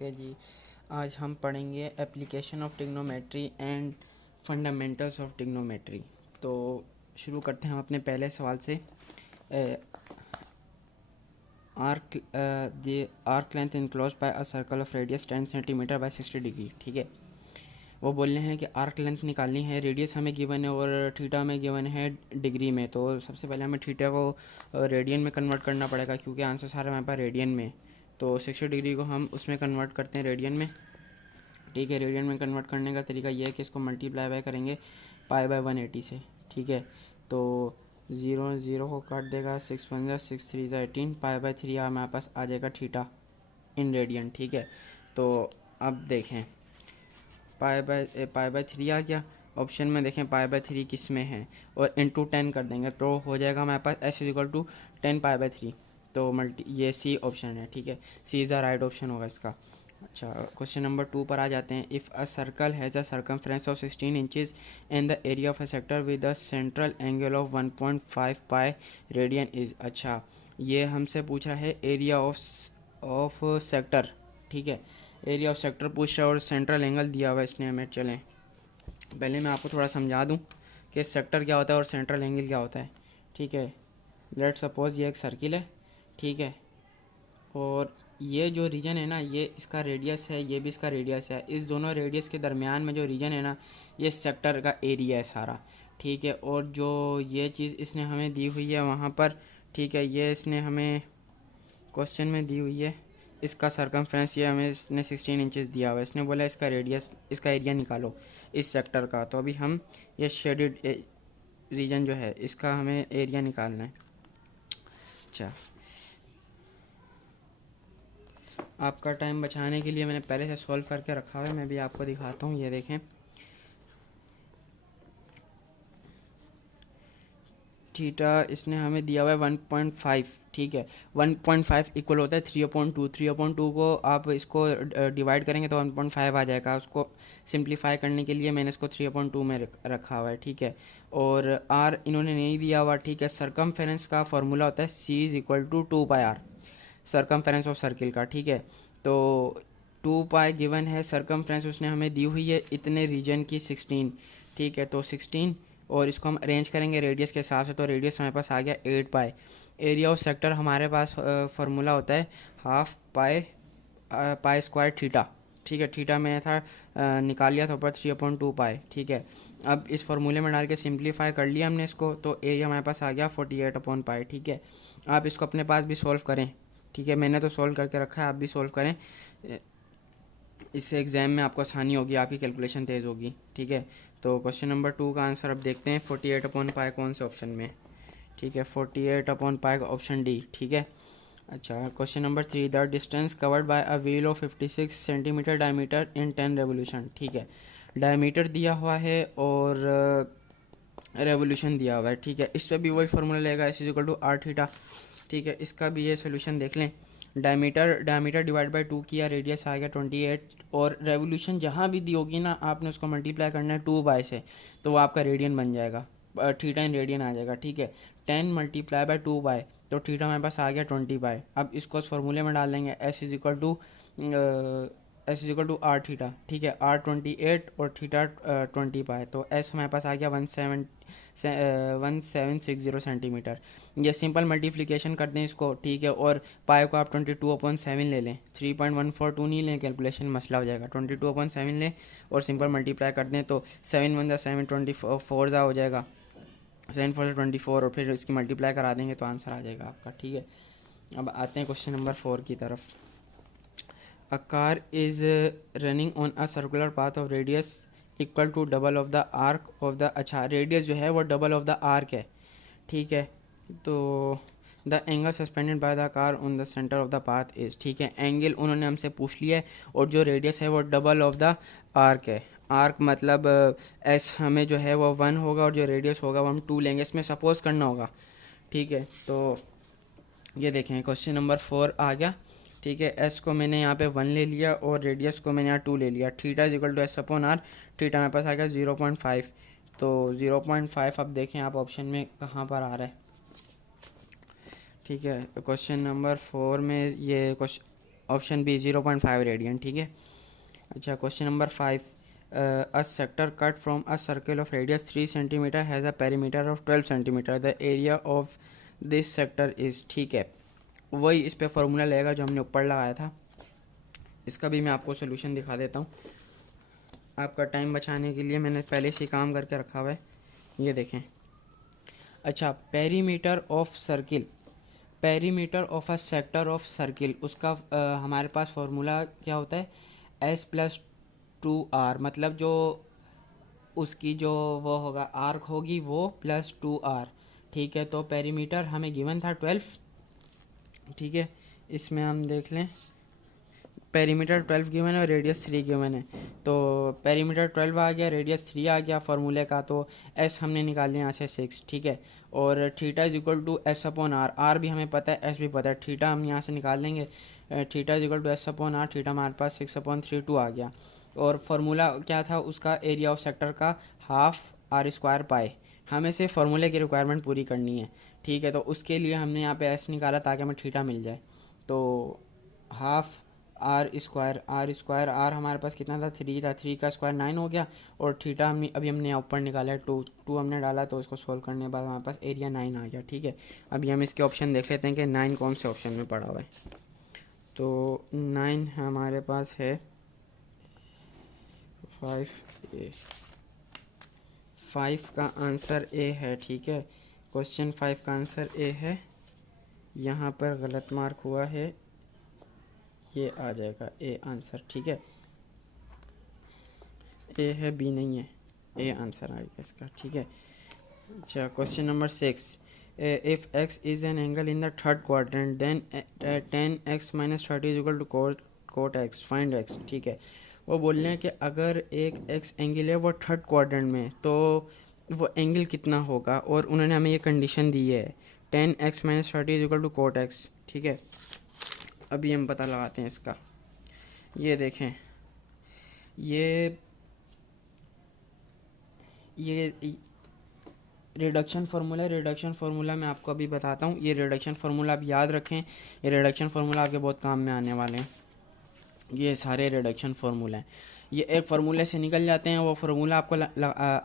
Okay जी, आज हम पढ़ेंगे application of trigonometry and fundamentals of trigonometry. तो शुरू करते हैं हम अपने पहले सवाल से। Arc the arc length enclose by a circle of radius 10 centimetre bye 60 degree. ठीक है, वो बोल रहे हैं कि आर्क लेंथ निकालनी है, रेडियस हमें गिवन है और थीटा में गिवन है डिग्री में। तो सबसे पहले हमें थीटा को रेडियन में कन्वर्ट करना पड़ेगा क्योंकि आंसर सारा हमारे पास रेडियन में। तो 60 डिग्री को हम उसमें कन्वर्ट करते हैं रेडियन में। ठीक है, रेडियन में कन्वर्ट करने का तरीका ये है कि इसको मल्टीप्लाई बाय करेंगे पाई बाय 180 से। ठीक है, तो 0 को काट देगा, 6 1 जा 6 3 जा 18, पाई बाय 3 हमारे पास आ जाएगा थीटा इन रेडियन। ठीक है, तो अब देखें पाई बाय 3 आ गया ऑप्शन में। देखें पाई बाय 3 किस में है और इंटू 10 कर देंगे तो हो जाएगा हमारे पास S equal to 10 pi by 3। तो ये सी ऑप्शन है। ठीक है, C is the right option होगा इसका। अच्छा, क्वेश्चन नंबर 2 पर आ जाते हैं। If a circle has a circumference of 16 inches and the area of a sector with a central angle of 1.5 pi radian is. अच्छा, ये हमसे पूछ रहा है एरिया ऑफ सेक्टर। ठीक है, एरिया ऑफ सेक्टर पूछ रहा है और सेंट्रल एंगल दिया हुआ है इसने हमें। चलें पहले मैं आपको थोड़ा समझा दूं कि सेक्टर क्या होता है और सेंट्रल एंगल क्या होता है। ठीक है, लेट सपोज ये एक सर्किल है। ठीक है, और ये जो रीजन है ना, ये इसका रेडियस है, ये भी इसका रेडियस है। इस दोनों रेडियस के दरमियान में जो रीजन है ना, ये सेक्टर का एरिया है सारा। ठीक है, और जो ये चीज़ इसने हमें दी हुई है वहाँ पर, ठीक है, ये इसने हमें क्वेश्चन में दी हुई है। इसका सरकमफ्रेंस ये हमें इसने 16 इंचेस दिया हुआ है। इसने बोला इसका रेडियस, इसका एरिया निकालो इस सेक्टर का। तो अभी हम ये शेडेड रीजन जो है इसका हमें एरिया निकालना है। अच्छा, आपका टाइम बचाने के लिए मैंने पहले से सॉल्व करके रखा हुआ है, मैं भी आपको दिखाता हूँ। ये देखें, थीटा इसने हमें दिया हुआ है 1.5। ठीक है, 1.5 इक्वल होता है 3/2। 3/2 को आप इसको डिवाइड करेंगे तो 1.5 आ जाएगा। उसको सिंप्लीफाई करने के लिए मैंने इसको 3/2 में रखा हुआ है। ठीक है, और आर इन्होंने नहीं दिया हुआ। ठीक है, सरकमफेरेंस का फॉर्मूला होता है C is equal to 2 pi R, circumference of circle का। ठीक है, तो 2 पाई गिवन है, सरकमफेरेंस उसने हमें दी हुई है इतने रीजन की 16। ठीक है, तो 16 और इसको हम अरेंज करेंगे रेडियस के हिसाब से, तो रेडियस हमारे पास आ गया 8 पाई। एरिया ऑफ सेक्टर हमारे पास फार्मूला होता है हाफ पाई स्क्वायर थीटा। ठीक है, थीटा मैंने था निकाल लिया था ऊपर 3/2 पाई। ठीक है, अब इस फार्मूले में डाल के सिंप्लीफाई कर लिया हमने इसको, तो एरिया हमारे पास आ गया 48/पाई। ठीक है, आप इसको अपने पास भी सॉल्व करें। ठीक है, मैंने तो सॉल्व करके रखा है, आप भी सॉल्व करें, इससे एग्ज़ाम में आपको आसानी होगी, आपकी कैलकुलेशन तेज़ होगी। ठीक है, तो क्वेश्चन नंबर 2 का आंसर अब देखते हैं। 48/पाई कौन से ऑप्शन में। ठीक है, 48/पाई का ऑप्शन डी। ठीक है, अच्छा, question number 3, the distance covered by a wheel of 56 centimetre diameter in 10 revolution. ठीक है, डायमीटर दिया हुआ है और रेवोल्यूशन दिया हुआ है। ठीक है, इस पर भी वही फार्मूला लेगा S is equal to R theta. ठीक है, इसका भी ये सोल्यूशन देख लें। डायमीटर डिवाइड बाय 2 किया, रेडियस आ गया 28, और रेवोल्यूशन जहाँ भी दी होगी ना, आपने उसको मल्टीप्लाई करना है 2 बाय से, तो वो आपका रेडियन बन जाएगा, थीटा इन रेडियन आ जाएगा। ठीक है, 10 मल्टीप्लाई बाय 2 बाय, तो थीटा हमारे पास आ गया 20 बाय। अब इसको उस फॉर्मूले में डाल देंगे S is equal to R theta. ठीक है, आर 28 और थीटा 20 पाए, तो एस हमारे पास आ गया 1760 सेंटीमीटर। ये सिंपल मल्टीप्लिकेशन कर दें इसको। ठीक है, और पाए को आप 22/7 ले लें, 3.142 नहीं लें, कैलकुलेशन मसला हो जाएगा। 22/7 लें और सिंपल मल्टीप्लाई कर दें, तो 7 1 7 24 जा हो जाएगा, 7 4 24, और फिर इसकी मल्टीप्लाई करा देंगे तो आंसर आ जाएगा आपका। ठीक है, अब आते हैं क्वेश्चन नंबर 4 की तरफ। A car is running on a circular path of radius equal to double of the arc of the। अच्छा, रेडियस जो है वो डबल ऑफ द आर्क है। ठीक है, तो the angle suspended by the car on the centre of the path is. ठीक है, एंगल उन्होंने हमसे पूछ लिया है और जो रेडियस है वो डबल ऑफ द आर्क है। आर्क मतलब एस हमें जो है वो 1 होगा और जो रेडियस होगा वो हम 2 लेंगे, इसमें सपोज करना होगा। ठीक है, तो ये देखें क्वेश्चन नंबर 4 आ गया। ठीक है, एस को मैंने यहाँ पे 1 ले लिया और रेडियस को मैंने यहाँ 2 ले लिया। Theta is equal to S upon R, theta मेरे पास आ गया 0.5। तो 0.5 अब देखें आप ऑप्शन में कहाँ पर आ रहा है। ठीक है, क्वेश्चन नंबर 4 में ये ऑप्शन बी 0.5 रेडियन, ठीक है। अच्छा, question number 5, a sector cut from a circle of radius 3 centimetre has a perimeter of 12 centimetre, the area of this sector is, ठीक है। वही इस पे फार्मूला लगेगा जो हमने ऊपर लगाया था। इसका भी मैं आपको सोल्यूशन दिखा देता हूँ। आपका टाइम बचाने के लिए मैंने पहले से ही काम करके रखा हुआ है, ये देखें। अच्छा, perimeter of circle, perimeter of a sector of circle, उसका हमारे पास फार्मूला क्या होता है, S+2R, मतलब जो उसकी जो वो होगा आर्क होगी वो +2R, ठीक है। तो पेरीमीटर हमें गिवन था 12, ठीक है। इसमें हम देख लें, पेरीमीटर 12 गिवन है और रेडियस 3 गिवन है। तो पेरीमीटर 12 आ गया, रेडियस 3 आ गया फार्मूले का, तो एस हमने निकाल लिया यहाँ से 6, ठीक है। और theta is equal to S/R, R भी हमें पता है, एस भी पता है, थीटा हम यहाँ से निकाल लेंगे। Theta is equal to S/R, theta हमारे पास 6/32 आ गया। और फार्मूला क्या था उसका, एरिया ऑफ सेक्टर का ½ R²π। हमें सिर्फ फार्मूले की रिक्वायरमेंट पूरी करनी है, ठीक है। तो उसके लिए हमने यहाँ पे एस निकाला ताकि हमें थीटा मिल जाए। तो ½ R² आर हमारे पास कितना था, 3 था, 3 का स्क्वायर 9 हो गया। और थीटा अभी हमने ऊपर निकाला है 2 हमने डाला, तो इसको सोल्व करने के बाद हमारे पास एरिया 9 आ गया, ठीक है। अभी हम इसके ऑप्शन देख लेते हैं कि 9 कौन से ऑप्शन में पड़ा हुआ है। तो 9 हमारे पास है 5A, 5 का आंसर ए है, ठीक है। क्वेश्चन 5 का आंसर ए है, यहाँ पर गलत मार्क हुआ है, ये आ जाएगा ए आंसर, ठीक है। ए है, बी नहीं है, ए आंसर आएगा इसका, ठीक है। अच्छा, question number 6, if x is an angle in the third quadrant then tan x - 30 is equal to cot x, find x, ठीक है। वो बोल रहे हैं कि अगर एक x एंगल है वो थर्ड क्वाड्रेंट में, तो वो एंगल कितना होगा, और उन्होंने हमें ये कंडीशन दी है tan x - 30 is equal to cot x, ठीक है। अभी हम पता लगाते हैं इसका। ये देखें, ये रिडक्शन फार्मूला है। रिडक्शन फार्मूला मैं आपको अभी बताता हूँ। ये रिडक्शन फार्मूला आप याद रखें, ये रिडक्शन फार्मूला आपके बहुत काम में आने वाले हैं। ये सारे रिडक्शन फार्मूला हैं, ये एक फार्मूले से निकल जाते हैं, वो फार्मूला आपको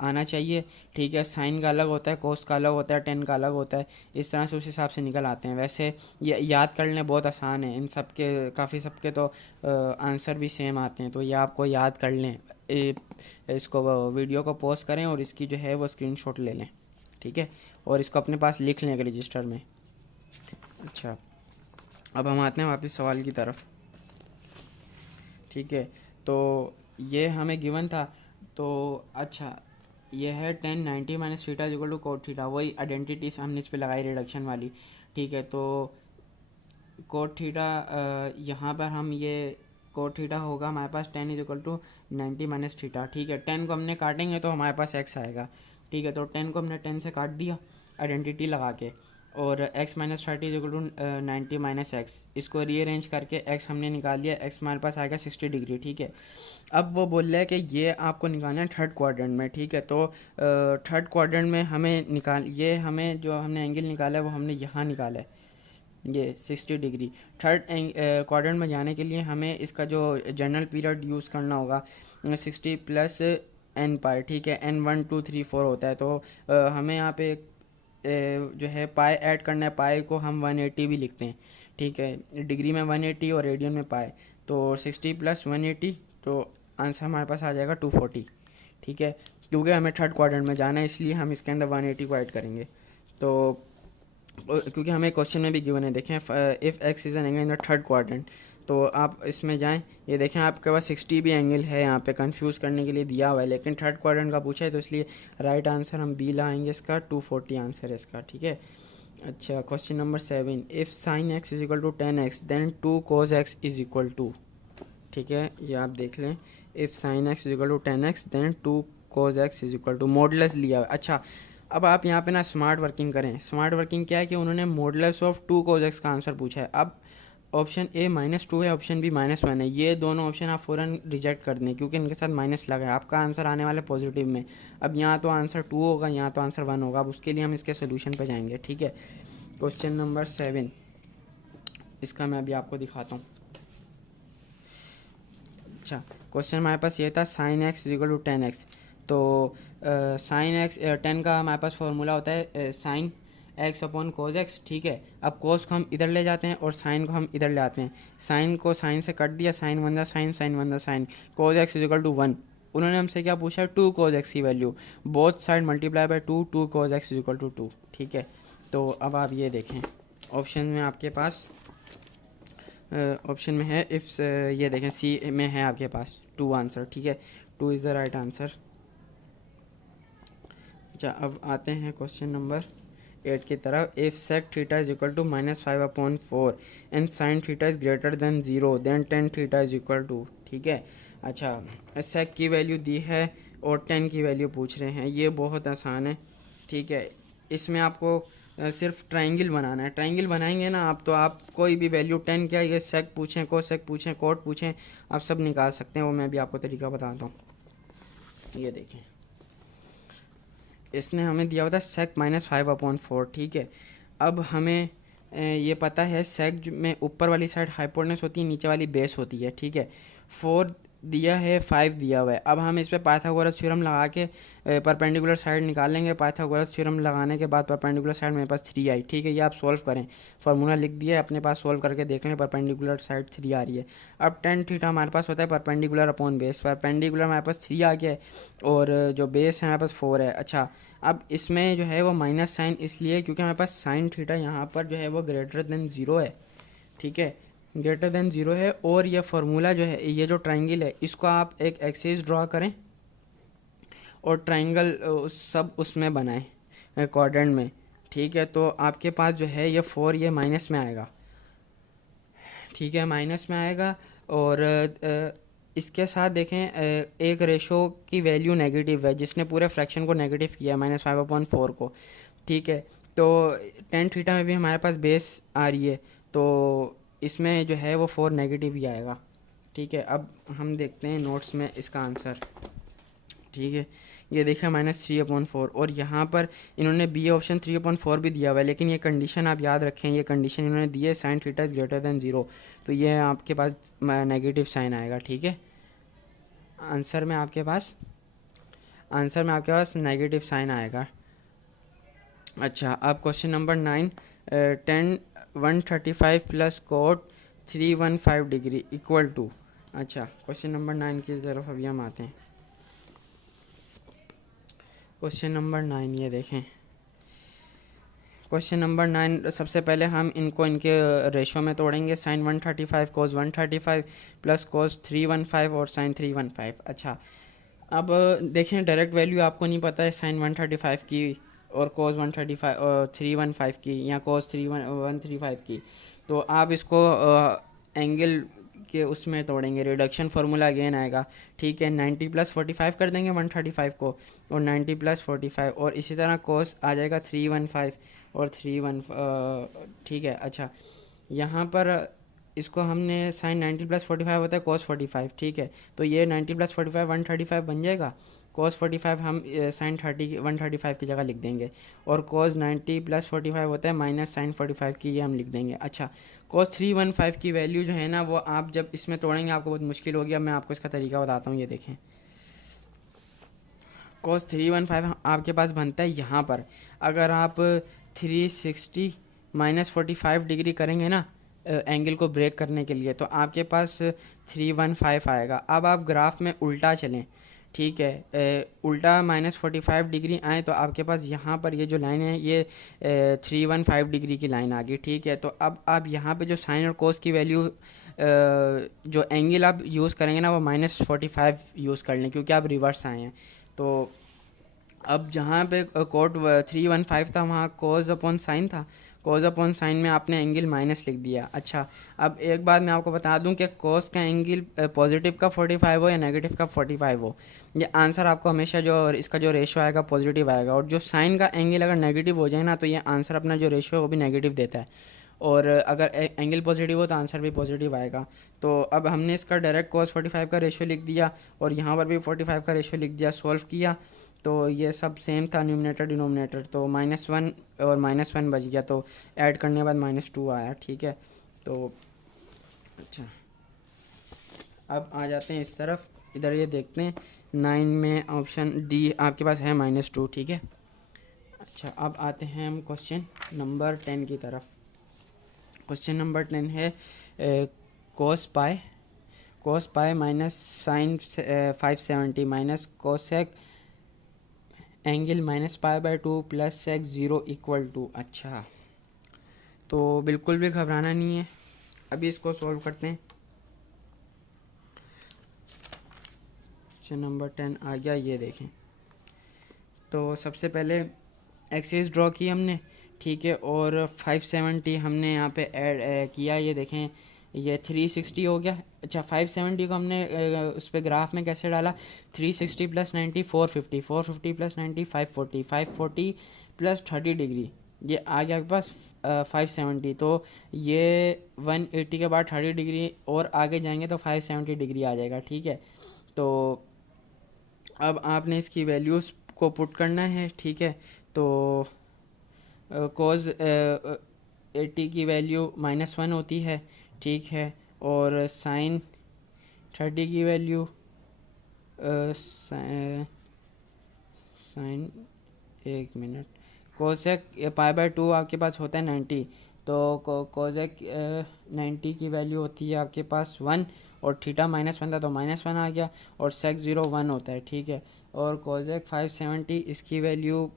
आना चाहिए, ठीक है। साइन का अलग होता है, कोस का अलग होता है, टेन का अलग होता है, इस तरह से उस हिसाब से निकल आते हैं। वैसे ये याद करने बहुत आसान है, इन सब के काफ़ी सबके तो आंसर भी सेम आते हैं, तो ये आपको याद कर लें। इसको वीडियो को पॉज करें और इसकी जो है वो स्क्रीनशॉट ले लें, ठीक है, और इसको अपने पास लिख लें रजिस्टर में। अच्छा, अब हम आते हैं वापस सवाल की तरफ, ठीक है। तो ये हमें गिवन था, तो अच्छा ये है tan 90 - theta equal to cot theta, वही आइडेंटिटी हमने इस पर लगाई रिडक्शन वाली, ठीक है। तो cot थीटा यहाँ पर हम ये cot थीटा होगा हमारे पास tan is equal to 90 - theta, ठीक है। 10 को हमने काटेंगे तो हमारे पास x आएगा, ठीक है। तो 10 को हमने 10 से काट दिया आइडेंटिटी लगा के, और x - 30 इक्वल टू 90 - x, इसको रीअरेंज करके x हमने निकाल दिया, x हमारे पास आएगा 60 डिग्री, ठीक है। अब वो बोल रहा है कि ये आपको निकालना है थर्ड क्वाड्रेंट में, ठीक है। तो थर्ड क्वाड्रेंट में हमें ये हमें जो हमने एंगल निकाला है वो हमने यहाँ निकाला है, ये 60 डिग्री। थर्ड क्वाड्रेंट में जाने के लिए हमें इसका जो जनरल पीरियड यूज़ करना होगा 60 + n π, ठीक है। n 1 2 3 4 होता है, तो हमें यहाँ पे जो है पाई ऐड करना है, पाई को हम 180 भी लिखते हैं, ठीक है। डिग्री में 180 और रेडियन में पाई, तो 60 + 180, तो आंसर हमारे पास आ जाएगा 240, ठीक है। क्योंकि हमें थर्ड क्वाड्रेंट में जाना है इसलिए हम इसके अंदर 180 को ऐड करेंगे। तो क्योंकि हमें क्वेश्चन में भी गिवन है, देखें if x is an angle in the third quadrant, तो आप इसमें जाएं, ये देखें आपके पास 60 भी एंगल है यहाँ पे, कंफ्यूज करने के लिए दिया हुआ है, लेकिन थर्ड क्वाड्रेंट का पूछा है तो इसलिए राइट आंसर हम बी लाएंगे इसका, 240 आंसर है इसका, ठीक है। अच्छा, question number 7, if sin x is equal to tan x then 2 cos x is equal to, ठीक है। ये आप देख लें, if sin x is equal to tan x then 2 cos x is equal to, modulus लिया हुआ। अच्छा, अब आप यहाँ पे ना स्मार्ट वर्किंग करें। स्मार्ट वर्किंग क्या है कि उन्होंने मॉडुलस ऑफ 2 cos x का आंसर पूछा है। अब ऑप्शन ए -2 है, ऑप्शन बी -1 है, ये दोनों ऑप्शन आप फ़ौरन रिजेक्ट कर दें क्योंकि इनके साथ माइनस लगा है, आपका आंसर आने वाला है पॉजिटिव में। अब यहाँ तो आंसर 2 होगा, यहाँ तो आंसर 1 होगा, अब उसके लिए हम इसके सोल्यूशन पे जाएंगे, ठीक है। क्वेश्चन नंबर 7, इसका मैं अभी आपको दिखाता हूँ। अच्छा, क्वेश्चन हमारे पास ये था sine x equal to 10x। तो साइन एक्स 10 का हमारे पास फॉर्मूला होता है sine x upon cos x, ठीक है। अब कोस को हम इधर ले जाते हैं और साइन को हम इधर ले आते हैं। साइन को साइन से कट दिया, sine one the sine, sine one the sine, cos x equal to 1। उन्होंने हमसे क्या पूछा, 2 कोज एक्स की value, both side multiply by 2, 2 cos x equal to 2, ठीक है। तो अब आप ये देखें, ऑप्शन में आपके पास ऑप्शन में है इफ़, ये देखें सी में है आपके पास 2 आंसर, ठीक है। 2 इज़ द राइट आंसर। अच्छा, अब आते हैं क्वेश्चन नंबर 8 की तरफ। If sec theta is equal to -5/4 and sine theta is greater than 0 then tan theta is equal to, ठीक है। अच्छा, सेक की वैल्यू दी है और 10 की वैल्यू पूछ रहे हैं, ये बहुत आसान है, ठीक है। इसमें आपको सिर्फ ट्रायंगल बनाना है। ट्रायंगल बनाएंगे ना आप, तो आप कोई भी वैल्यू 10 क्या, ये सेक पूछें, कोसेक पूछें, कोट पूछें, आप सब निकाल सकते हैं। वो मैं भी आपको तरीका बताता हूँ। ये देखें, इसने हमें दिया होता है सेक -5/4, ठीक है। अब हमें ये पता है सेक में ऊपर वाली साइड हाइपोटेनस होती है, नीचे वाली बेस होती है, ठीक है। 4 दिया है, 5 दिया हुआ है। अब हम इस पे पाइथागोरस थ्योरम लगा के परपेंडिकुलर साइड निकाल लेंगे। पाइथागोरस थ्योरम लगाने के बाद परपेंडिकुलर साइड मेरे पास 3 आई, ठीक है। ये आप सॉल्व करें, फार्मूला लिख दिया है अपने पास, सॉल्व करके देख लें, परपेंडिकुलर साइड 3 आ रही है। अब टेन थीटा हमारे पास होता है परपेंडिकुलर अपॉन बेस, परपेंडिकुलर हमारे पास 3 आ गया है और जो बेस है हमारे पास 4 है। अच्छा, अब इसमें जो है वो माइनस साइन इसलिए क्योंकि हमारे पास साइन थीटा यहाँ पर जो है वो ग्रेटर देन 0 है, ठीक है, ग्रेटर देन 0 है। और ये फार्मूला जो है, ये जो ट्रायंगल है, इसको आप एक एक्सिस ड्रॉ करें और ट्रायंगल सब उसमें बनाएं क्वाड्रेंट में, ठीक है। तो आपके पास जो है ये 4 ये माइनस में आएगा, ठीक है, माइनस में आएगा। और इसके साथ देखें एक रेशो की वैल्यू नेगेटिव है जिसने पूरे फ्रैक्शन को नेगेटिव किया है -5/4 को, ठीक है। तो टेन थीटा में भी हमारे पास बेस आ रही है, तो इसमें जो है वो 4 नेगेटिव ही आएगा, ठीक है। अब हम देखते हैं नोट्स में इसका आंसर, ठीक है। ये देखा -3/4 और यहाँ पर इन्होंने बी ऑप्शन 3/4 भी दिया हुआ है, लेकिन ये कंडीशन आप याद रखें, ये कंडीशन इन्होंने दी है sign theta is greater than 0, तो ये आपके पास नेगेटिव साइन आएगा, ठीक है। आंसर में आपके पास नेगेटिव साइन आएगा। अच्छा, अब question number 9, tan 135 plus cot 315 degree equal to. अच्छा, क्वेश्चन नंबर 9 की तरफ अभी हम आते हैं। क्वेश्चन नंबर 9 ये देखें, क्वेश्चन नंबर 9 सबसे पहले हम इनको इनके रेशो में तोड़ेंगे। साइन 135 कोस 135 प्लस कोस 315 और साइन 315। अच्छा, अब देखें डायरेक्ट वैल्यू आपको नहीं पता है साइन 135 की और कोस 135 और 315 की या कोस 135 की, तो आप इसको एंगल के उसमें तोड़ेंगे, रिडक्शन फार्मूला अगेन आएगा, ठीक है। 90 + 45 कर देंगे 135 को और 90 + 45 और इसी तरह कोस आ जाएगा 315 और 315, ठीक है। अच्छा, यहाँ पर इसको हमने साइन 90 + 45 होता है कोस 45, ठीक है। तो ये 90 + 45 135 बन जाएगा। कोस 45 हम साइन 135 की जगह लिख देंगे और कोस 90 + 45 होता है माइनस साइन 45 की, ये हम लिख देंगे। अच्छा, कोस 315 की वैल्यू जो है ना, वो आप जब इसमें तोड़ेंगे आपको बहुत मुश्किल होगी। अब मैं आपको इसका तरीका बताता हूँ, ये देखें। कोस 315 आपके पास बनता है यहाँ पर, अगर आप 360 -45 डिग्री करेंगे ना एंगल को ब्रेक करने के लिए, तो आपके पास 315 आएगा। अब आप ग्राफ में उल्टा चलें, ठीक है, उल्टा -45 डिग्री आए तो आपके पास यहाँ पर ये जो लाइन है ये 315 डिग्री की लाइन आ गई, ठीक है। तो अब आप यहाँ पे जो साइन और कोस की वैल्यू जो एंगल आप यूज़ करेंगे ना, वो -45 यूज़ कर लें क्योंकि आप रिवर्स आए हैं। तो अब जहाँ पे कोट 315 था वहाँ कोज अपॉन साइन था, कोज अपॉन साइन में आपने एंगल माइनस लिख दिया। अच्छा, अब एक बात मैं आपको बता दूं कि कोस का एंगल पॉजिटिव का 45 हो या नेगेटिव का 45 हो, ये आंसर आपको हमेशा जो इसका जो रेशो आएगा पॉजिटिव आएगा। और जो साइन का एंगल अगर नेगेटिव हो जाए ना, तो ये आंसर अपना जो रेशो है वो भी नेगेटिव देता है, और अगर एंगल पॉजिटिव हो तो आंसर भी पॉजिटिव आएगा। तो अब हमने इसका डायरेक्ट कोस 45 का रेशो लिख दिया और यहाँ पर भी 45 का रेशो लिख दिया, सॉल्व किया तो ये सब सेम था, न्यूमरेटर डिनोमिनेटर, तो -1 और -1 बच गया, तो ऐड करने के बाद -2 आया, ठीक है। तो अच्छा, अब आ जाते हैं इस तरफ, इधर ये देखते हैं 9 में ऑप्शन डी आपके पास है -2, ठीक है। अच्छा, अब आते हैं हम क्वेश्चन नंबर 10 की तरफ। क्वेश्चन नंबर 10 है cos pi minus sine 570 minus cosec angle -π/2 plus sec 0 equal to. अच्छा, तो बिल्कुल भी घबराना नहीं है, अभी इसको सॉल्व करते हैं। क्वेश्चन नंबर 10 आ गया, ये देखें। तो सबसे पहले एक्सिस ड्रॉ की हमने, ठीक है, और 570 हमने यहाँ पे ऐड किया, ये देखें ये 360 हो गया। अच्छा, 570 को हमने उस पर ग्राफ में कैसे डाला, 360 प्लस 90 450, 450 प्लस 90 540, 540 प्लस 30 डिग्री, ये आ गया आपके पास 570। तो ये 180 के बाद 30 डिग्री और आगे जाएंगे तो 570 डिग्री आ जाएगा, ठीक है। तो अब आपने इसकी वैल्यूज़ को पुट करना है, ठीक है। तो कोज 80 की वैल्यू -1 होती है, ठीक है, और साइन 30 की वैल्यू साइन 1 मिनट, कोसेक π/2 आपके पास होता है 90, तो कोसेक 90 की वैल्यू होती है आपके पास 1, और थीटा -1 था तो -1 आ गया, और सेक 0 1 होता है, ठीक है। और कोसेक 570 इसकी वैल्यू,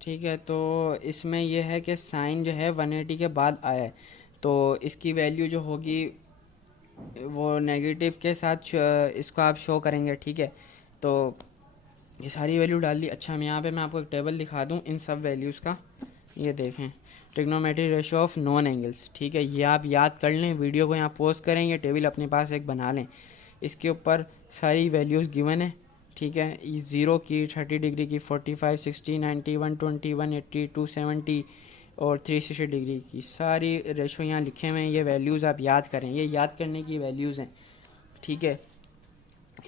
ठीक है। तो इसमें यह है कि साइन जो है 180 के बाद आया है, तो इसकी वैल्यू जो होगी वो नेगेटिव के साथ इसको आप शो करेंगे, ठीक है। तो ये सारी वैल्यू डाल दी। अच्छा, मैं आपको एक टेबल दिखा दूं इन सब वैल्यूज़ का, ये देखें trigonometric ratio of non angles, ठीक है। ये आप याद कर लें, वीडियो को यहाँ पोस्ट करें, ये टेबल अपने पास एक बना लें, इसके ऊपर सारी वैल्यूज़ गिवन है, ठीक है। 0 की, 30 डिग्री की, 45 60 90 120 180 270 और 360 डिग्री की सारी रेशो यहाँ लिखे हुए हैं। ये वैल्यूज़ आप याद करें, ये याद करने की वैल्यूज़ हैं, ठीक है।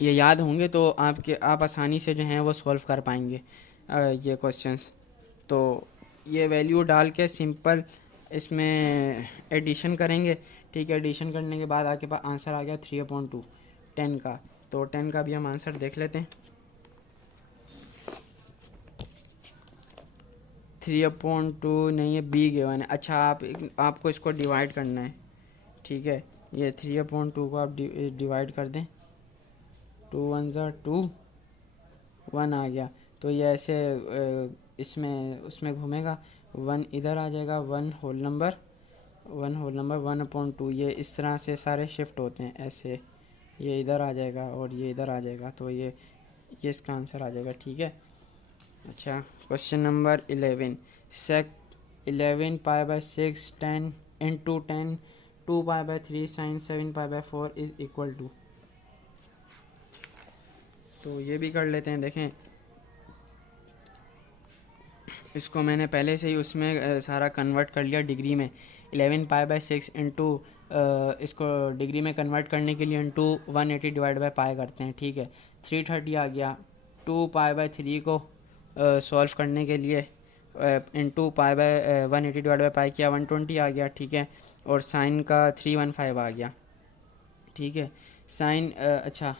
ये याद होंगे तो आप आसानी से जो हैं वो सॉल्व कर पाएंगे ये क्वेश्चंस। तो ये वैल्यू डाल के सिंपल इसमें एडिशन करेंगे, ठीक है। एडिशन करने के बाद आपके पास आंसर आ गया 3/2 10 का। तो 10 का भी हम आंसर देख लेते हैं। 3/2 नहीं है, बी गिवन है। अच्छा, आपको इसको डिवाइड करना है, ठीक है। ये 3/2 को आप डिवाइड कर दें, 2 1 2 1 आ गया, तो ये ऐसे इसमें उसमें घूमेगा, 1 इधर आ जाएगा, 1 होल नंबर 1/2, ये इस तरह से सारे शिफ्ट होते हैं ऐसे, ये इधर आ जाएगा और ये इधर आ जाएगा, तो ये इसका आंसर आ जाएगा, ठीक है। अच्छा, question number 11, sec 11 π/6 10 into 10 2π/3 sine 7π/4 is equal to. तो ये भी कर लेते हैं, देखें इसको मैंने पहले से ही उसमें सारा कन्वर्ट कर लिया डिग्री में। 11 π/6 इंटू इसको डिग्री में कन्वर्ट करने के लिए इंटू 180 डिवाइड बाई पाई करते हैं, ठीक है। 330 आ गया। 2π/3 को सॉल्व करने के लिए इंटू π/180 डिवाइड बाई पाई किया, 120 आ गया, ठीक है। और साइन का 315 आ गया, ठीक है। साइन अच्छा,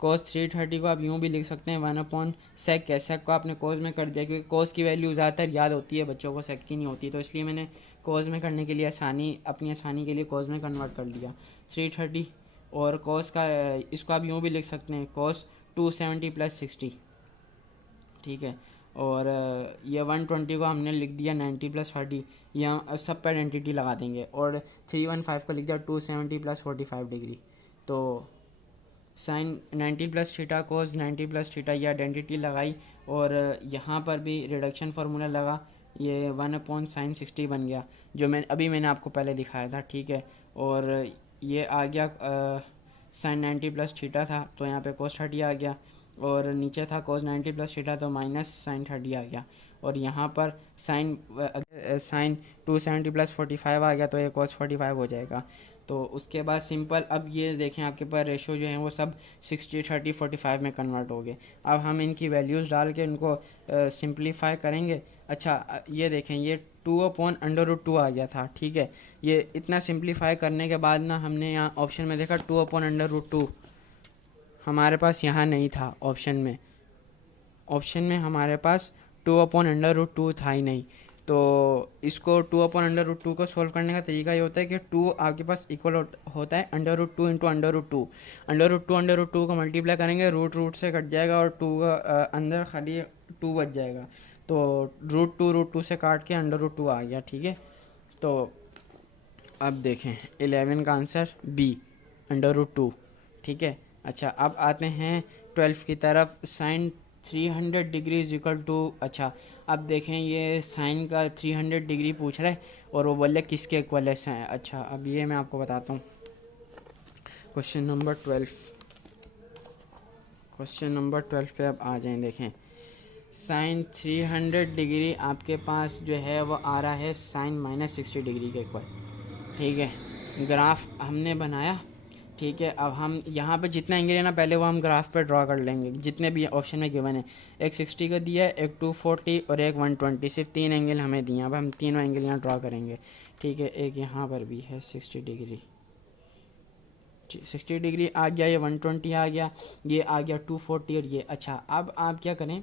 कोस 330 को आप यूँ भी लिख सकते हैं 1/sec है। सेक को आपने कोस में कर दिया क्योंकि कोस की वैल्यू ज़्यादातर याद होती है बच्चों को, सेक की नहीं होती, तो इसलिए मैंने कोस में करने के लिए अपनी आसानी के लिए कोस में कन्वर्ट कर दिया 330। और कोस का इसको आप यूँ भी लिख सकते हैं कोस 270 + 60, ठीक है। और ये 120 को हमने लिख दिया 90 + 30, यहाँ सब पर आइडेंटिटी लगा देंगे, और 315 को लिख दिया 270 + 45 डिग्री। तो साइन 90 + थीटा कोस 90 + थीटा, ये आइडेंटिटी लगाई, और यहाँ पर भी रिडक्शन फार्मूला लगा, ये 1/sin 60 बन गया, जो मैंने आपको पहले दिखाया था, ठीक है। और ये आ गया साइन 90 + थीटा था तो यहाँ पे कोस 30 आ गया, और नीचे था कोस 90 + थीटा तो माइनस साइन 30 आ गया, और यहाँ पर साइन 270 + 45 आ गया, तो ये कोस 45 हो जाएगा। तो उसके बाद सिंपल अब ये देखें आपके पास रेशो जो है वो सब 60-30-45 में कन्वर्ट हो गए। अब हम इनकी वैल्यूज़ डाल के इनको सिंप्लीफाई करेंगे। अच्छा ये देखें ये 2/√2 आ गया था, ठीक है। ये इतना सिंप्लीफाई करने के बाद ना हमने यहाँ ऑप्शन में देखा 2/√2 हमारे पास यहाँ नहीं था ऑप्शन में हमारे पास 2/√2 था ही नहीं। तो इसको 2/√2 को सोल्व करने का तरीका ये होता है कि 2 आपके पास इक्वल होता है √2 इंटू √2। √2 को मल्टीप्लाई करेंगे, रूट से कट जाएगा और 2 का अंदर खाली 2 बच जाएगा। तो √2 से काट के √2 आ गया, ठीक है। तो अब देखें 11 का आंसर बी √2, ठीक है। अच्छा अब आते हैं 12 की तरफ। Sine 300 degree is equal to, अच्छा अब देखें ये साइन का 300 डिग्री पूछ रहा है और वो बोले किसके इक्वल है। अच्छा अब ये मैं आपको बताता हूँ। क्वेश्चन नंबर 12 पे अब आ जाएं। देखें साइन 300 डिग्री आपके पास जो है वो आ रहा है साइन -60 डिग्री के इक्वल, ठीक है। ग्राफ हमने बनाया, ठीक है। अब हम यहाँ पे जितना एंगल है ना पहले वो हम ग्राफ पे ड्रा कर लेंगे, जितने भी ऑप्शन में गिवन है। एक 60 का दिया है, एक 240 और एक 120, सिर्फ 3 एंगल हमें दिए। अब हम तीनों एंगल यहाँ ड्रा करेंगे, ठीक है। एक यहाँ पर भी है 60 डिग्री, 60 डिग्री आ गया, ये 120 आ गया, ये आ गया 240 और ये। अच्छा अब आप क्या करें,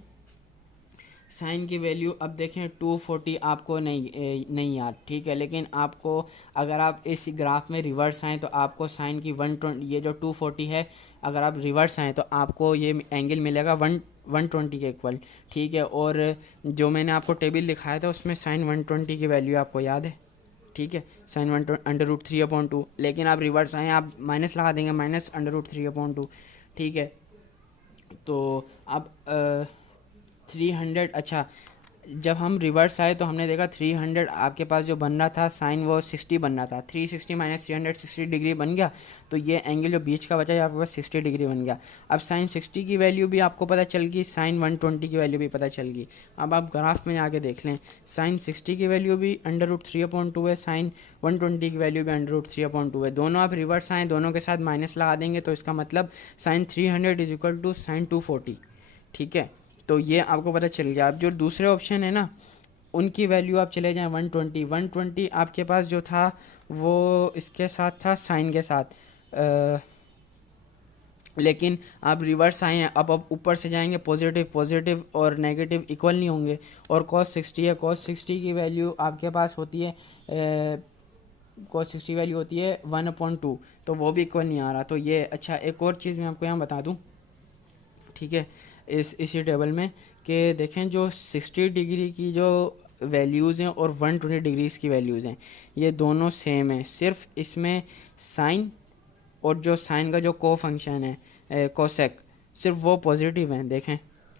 साइन की वैल्यू अब देखें 240 आपको नहीं याद, ठीक है। लेकिन आपको अगर आप इस ग्राफ में रिवर्स आएँ तो आपको साइन की 120, ये जो 240 है, अगर आप रिवर्स आएँ तो आपको ये एंगल मिलेगा 120 के इक्वल, ठीक है। और जो मैंने आपको टेबल दिखाया था उसमें साइन 120 की वैल्यू आपको याद है, ठीक है। साइन √3/2, लेकिन आप रिवर्स आएँ आप माइनस लगा देंगे, -√3/2, ठीक है। तो अब 300, अच्छा जब हम रिवर्स आए तो हमने देखा 300 आपके पास जो बन रहा था साइन वो 60 बन रहा था। 360 - 300 60 डिग्री बन गया। तो ये एंगल जो बीच का बचा है आपके पास 60 डिग्री बन गया। अब साइन 60 की वैल्यू भी आपको पता चल गई, साइन 120 की वैल्यू भी पता चल गई। अब आप ग्राफ में आके देख लें, साइन 60 की वैल्यू भी √3/2 है, साइन 120 की वैल्यू भी √3/2 है। दोनों आप रिवर्स आएँ, दोनों के साथ माइनस लगा देंगे तो इसका मतलब sine 300 is equal to sine 240, ठीक है। तो ये आपको पता चल गया। अब जो दूसरे ऑप्शन है ना उनकी वैल्यू आप चले जाएं 120 आपके पास जो था वो इसके साथ था साइन के साथ, लेकिन आप रिवर्स आए हैं। अब ऊपर से जाएंगे, पॉजिटिव और नेगेटिव इक्वल नहीं होंगे। और cos 60 है, cos 60 की वैल्यू आपके पास होती है cos 60 वैल्यू होती है 1/2, तो वो भी इक्वल नहीं आ रहा। तो ये अच्छा एक और चीज़ मैं आपको यहाँ बता दूँ, ठीक है, इसी टेबल में कि देखें जो 60 डिग्री की जो वैल्यूज़ हैं और 120 डिग्रीज़ की वैल्यूज़ हैं ये दोनों सेम हैं। सिर्फ इसमें साइन और जो साइन का जो को फंक्शन है कोसेक, सिर्फ वो पॉजिटिव हैं। देखें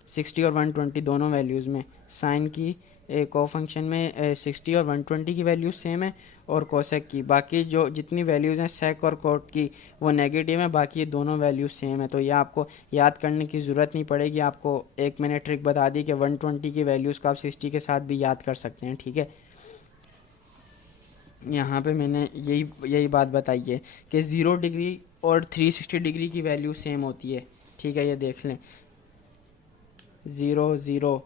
60 और 120 दोनों वैल्यूज़ में साइन की को फंक्शन में 60 और 120 की वैल्यूज सेम है और कोसेक की बाकी जो जितनी वैल्यूज़ हैं सेक और कोट की वो नेगेटिव है, बाकी ये दोनों वैल्यूज सेम है। तो ये आपको याद करने की ज़रूरत नहीं पड़ेगी। आपको एक मैंने ट्रिक बता दी कि 120 की वैल्यूज़ को आप 60 के साथ भी याद कर सकते हैं, ठीक है। यहाँ पे मैंने यही बात बताई है कि 0 डिग्री और 360 डिग्री की वैल्यू सेम होती है, ठीक है। ये देख लें 0 0